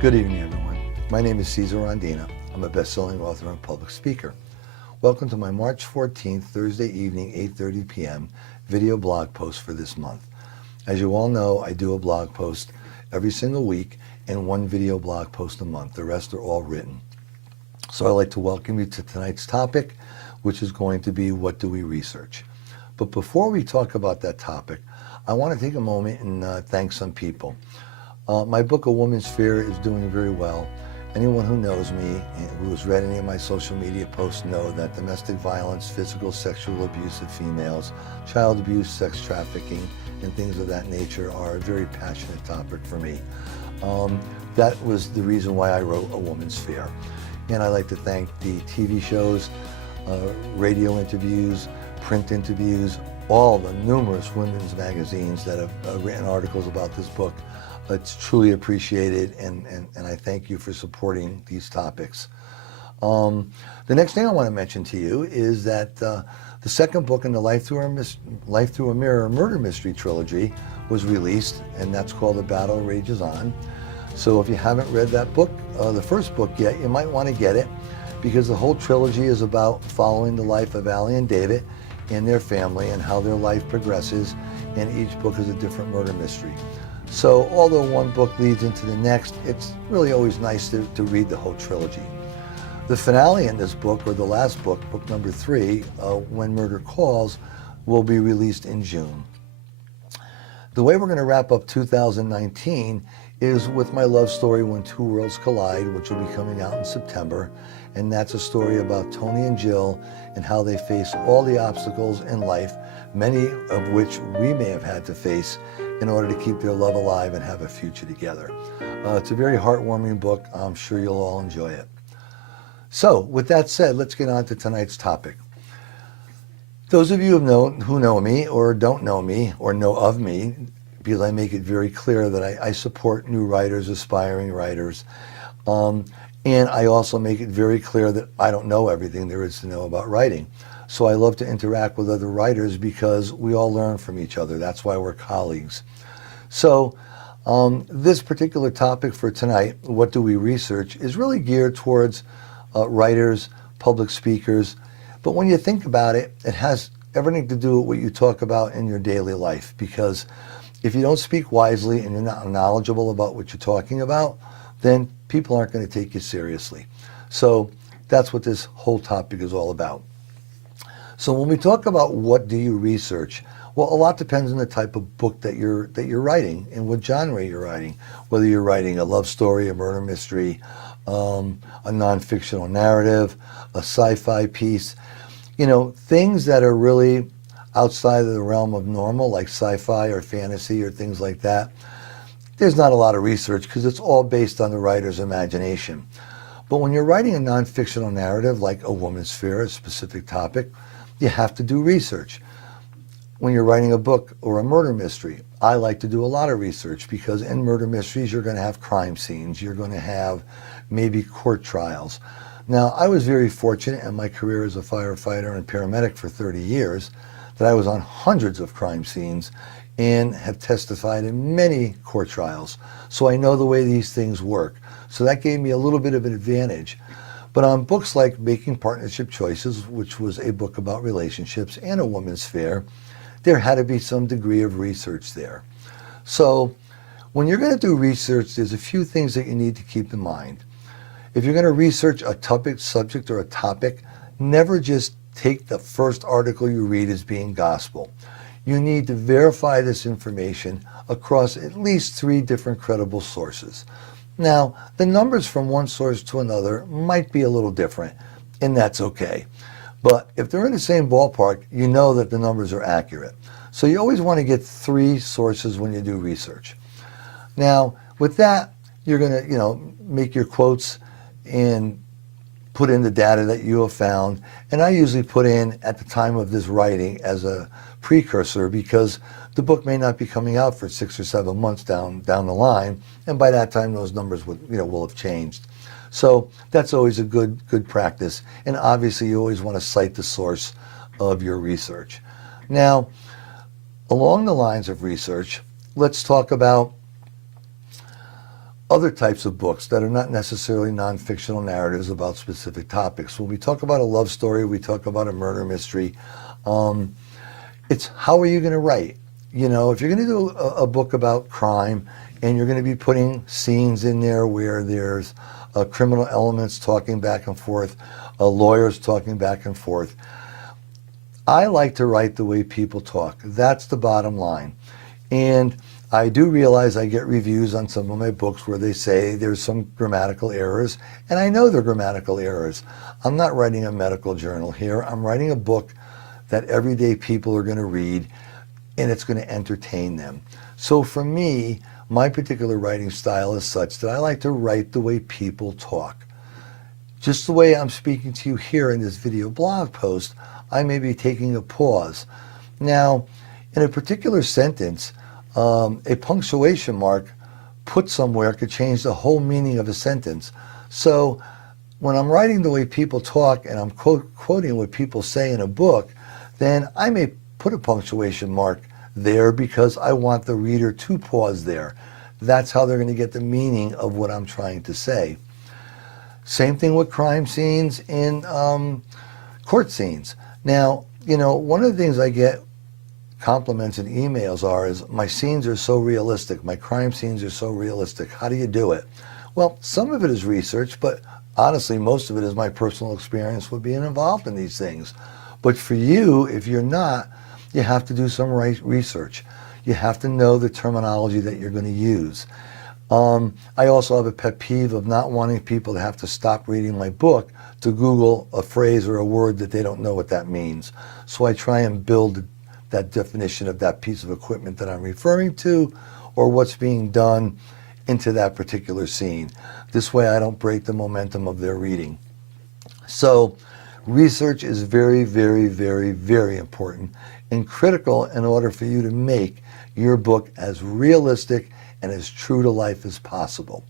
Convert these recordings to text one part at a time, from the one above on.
Good evening, everyone. My name is Cesar Rondina. I'm a best-selling author and public speaker. Welcome to my March 14th, Thursday evening, 8:30 p.m. video blog post for this month. As you all know, I do a blog post every single week and one video blog post a month. The rest are all written. So I'd like to welcome you to tonight's topic, which is going to be, what do we research? But before we talk about that topic, I want to take a moment and thank some people. My book, A Woman's Fear, is doing very well. Anyone who knows me and who has read any of my social media posts know that domestic violence, physical, sexual abuse of females, child abuse, sex trafficking, and things of that nature are a very passionate topic for me. That was the reason why I wrote A Woman's Fear. And I'd like to thank the TV shows, radio interviews, print interviews, all the numerous women's magazines that have written articles about this book. It's truly appreciated, and I thank you for supporting these topics. The next thing I want to mention to you is that the second book in the Life Through a Mirror murder mystery trilogy was released, and that's called The Battle Rages On. So if you haven't read that book, the first book yet, you might want to get it, because the whole trilogy is about following the life of Allie and David and their family and how their life progresses, and each book is a different murder mystery. So although one book leads into the next, it's really always nice to read the whole trilogy. The finale in this book, or the last book, book number 3, When Murder Calls, will be released in June. The way we're going to wrap up 2019 is with my love story, When Two Worlds Collide, which will be coming out in September. And that's a story about Tony and Jill and how they face all the obstacles in life, many of which we may have had to face in order to keep their love alive and have a future together. It's a very heartwarming book. I'm sure you'll all enjoy it. So with that said, let's get on to tonight's topic. Those of you who know me or don't know me or know of me, because I make it very clear that I support new writers, aspiring writers, and I also make it very clear that I don't know everything there is to know about writing. So I love to interact with other writers because we all learn from each other. That's why we're colleagues. So this particular topic for tonight, what do we research, is really geared towards writers, public speakers. But when you think about it, it has everything to do with what you talk about in your daily life. Because if you don't speak wisely and you're not knowledgeable about what you're talking about, then people aren't going to take you seriously. So that's what this whole topic is all about. So when we talk about what do you research, well, a lot depends on the type of book that you're writing and what genre you're writing. Whether you're writing a love story, a murder mystery, a non-fictional narrative, a sci-fi piece, things that are really outside of the realm of normal, like sci-fi or fantasy or things like that. There's not a lot of research because it's all based on the writer's imagination. But when you're writing a non-fictional narrative like A Woman's Fear, a specific topic, you have to do research. When you're writing a book or a murder mystery, I like to do a lot of research, because in murder mysteries you're going to have crime scenes, you're going to have maybe court trials. Now, I was very fortunate in my career as a firefighter and paramedic for 30 years that I was on hundreds of crime scenes and have testified in many court trials. So I know the way these things work. So that gave me a little bit of an advantage. But on books like Making Partnership Choices, which was a book about relationships, and A Woman's Fear, there had to be some degree of research there. So when you're going to do research, there's a few things that you need to keep in mind. If you're going to research a subject or a topic, never just take the first article you read as being gospel. You need to verify this information across at least 3 different credible sources. Now, the numbers from one source to another might be a little different, and that's okay. But if they're in the same ballpark, you know that the numbers are accurate. So you always want to get 3 sources when you do research. Now, with that, you're going to, make your quotes and put in the data that you have found. And I usually put in at the time of this writing as a precursor, because the book may not be coming out for 6 or 7 months down the line, and by that time those numbers will have changed. So that's always a good practice, and obviously you always want to cite the source of your research. Now, along the lines of research, let's talk about other types of books that are not necessarily non-fictional narratives about specific topics. When we talk about a love story, we talk about a murder mystery. It's how are you going to write? You know, if you're going to do a book about crime and you're going to be putting scenes in there where there's criminal elements talking back and forth, lawyers talking back and forth, I like to write the way people talk. That's the bottom line. And I do realize I get reviews on some of my books where they say there's some grammatical errors, and I know they're grammatical errors. I'm not writing a medical journal here. I'm writing a book that everyday people are going to read, and it's going to entertain them. So for me, my particular writing style is such that I like to write the way people talk. Just the way I'm speaking to you here in this video blog post, I may be taking a pause. Now, in a particular sentence, a punctuation mark put somewhere could change the whole meaning of a sentence. So when I'm writing the way people talk and I'm quoting what people say in a book, then I may put a punctuation mark there because I want the reader to pause there. That's how they're going to get the meaning of what I'm trying to say. Same thing with crime scenes in court scenes. Now, you know, one of the things I get compliments and emails is my scenes are so realistic, my crime scenes are so realistic. How do you do it? Well, some of it is research, but honestly, most of it is my personal experience with being involved in these things. But for you, if you're not, you have to do some research. You have to know the terminology that you're going to use. I also have a pet peeve of not wanting people to have to stop reading my book to Google a phrase or a word that they don't know what that means. So I try and build that definition of that piece of equipment that I'm referring to or what's being done into that particular scene. This way I don't break the momentum of their reading. So research is very, very, very, very important and critical in order for you to make your book as realistic and as true to life as possible.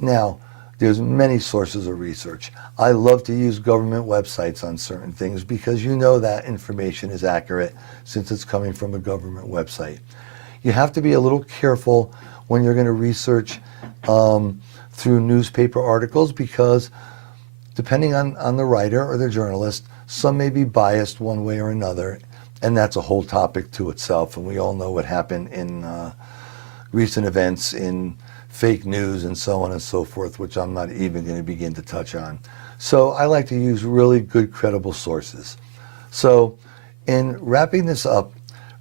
Now, there's many sources of research. I love to use government websites on certain things because you know that information is accurate since it's coming from a government website. You have to be a little careful when you're going to research through newspaper articles because depending on the writer or the journalist, some may be biased one way or another, and that's a whole topic to itself, and we all know what happened in recent events in fake news and so on and so forth, which I'm not even going to begin to touch on. So I like to use really good, credible sources. So in wrapping this up,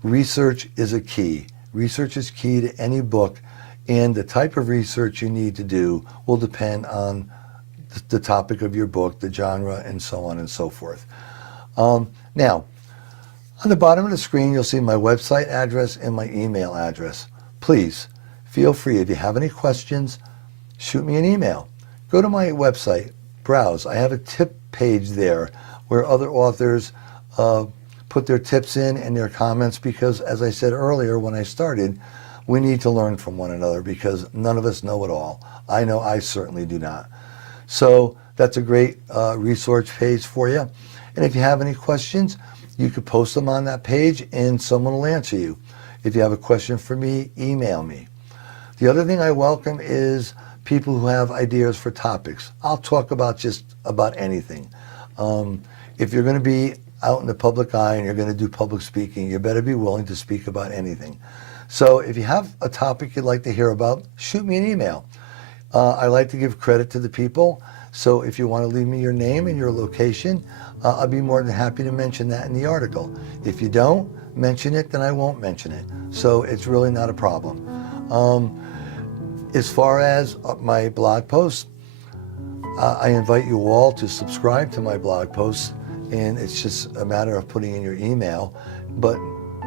research is a key. Research is key to any book, and the type of research you need to do will depend on the topic of your book, the genre, and so on and so forth. Now, on the bottom of the screen, you'll see my website address and my email address. Please feel free. If you have any questions, shoot me an email. Go to my website, browse. I have a tip page there where other authors put their tips in and their comments because, as I said earlier when I started, we need to learn from one another because none of us know it all. I know I certainly do not. So that's a great resource page for you. And if you have any questions, you could post them on that page and someone will answer you. If you have a question for me, email me. The other thing I welcome is people who have ideas for topics. I'll talk about just about anything. If you're going to be out in the public eye and you're going to do public speaking, you better be willing to speak about anything. So if you have a topic you'd like to hear about, shoot me an email. I like to give credit to the people. So if you want to leave me your name and your location, I'll be more than happy to mention that in the article. If you don't mention it, then I won't mention it. So it's really not a problem. As far as my blog posts, I invite you all to subscribe to my blog posts, and it's just a matter of putting in your email. But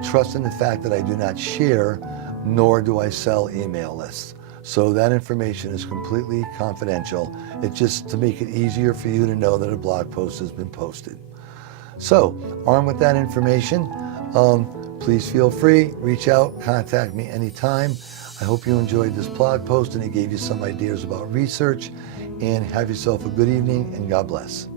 trust in the fact that I do not share, nor do I sell email lists. So that information is completely confidential. It's just to make it easier for you to know that a blog post has been posted. So, armed with that information, please feel free, reach out, contact me anytime. I hope you enjoyed this blog post and it gave you some ideas about research, and have yourself a good evening and God bless.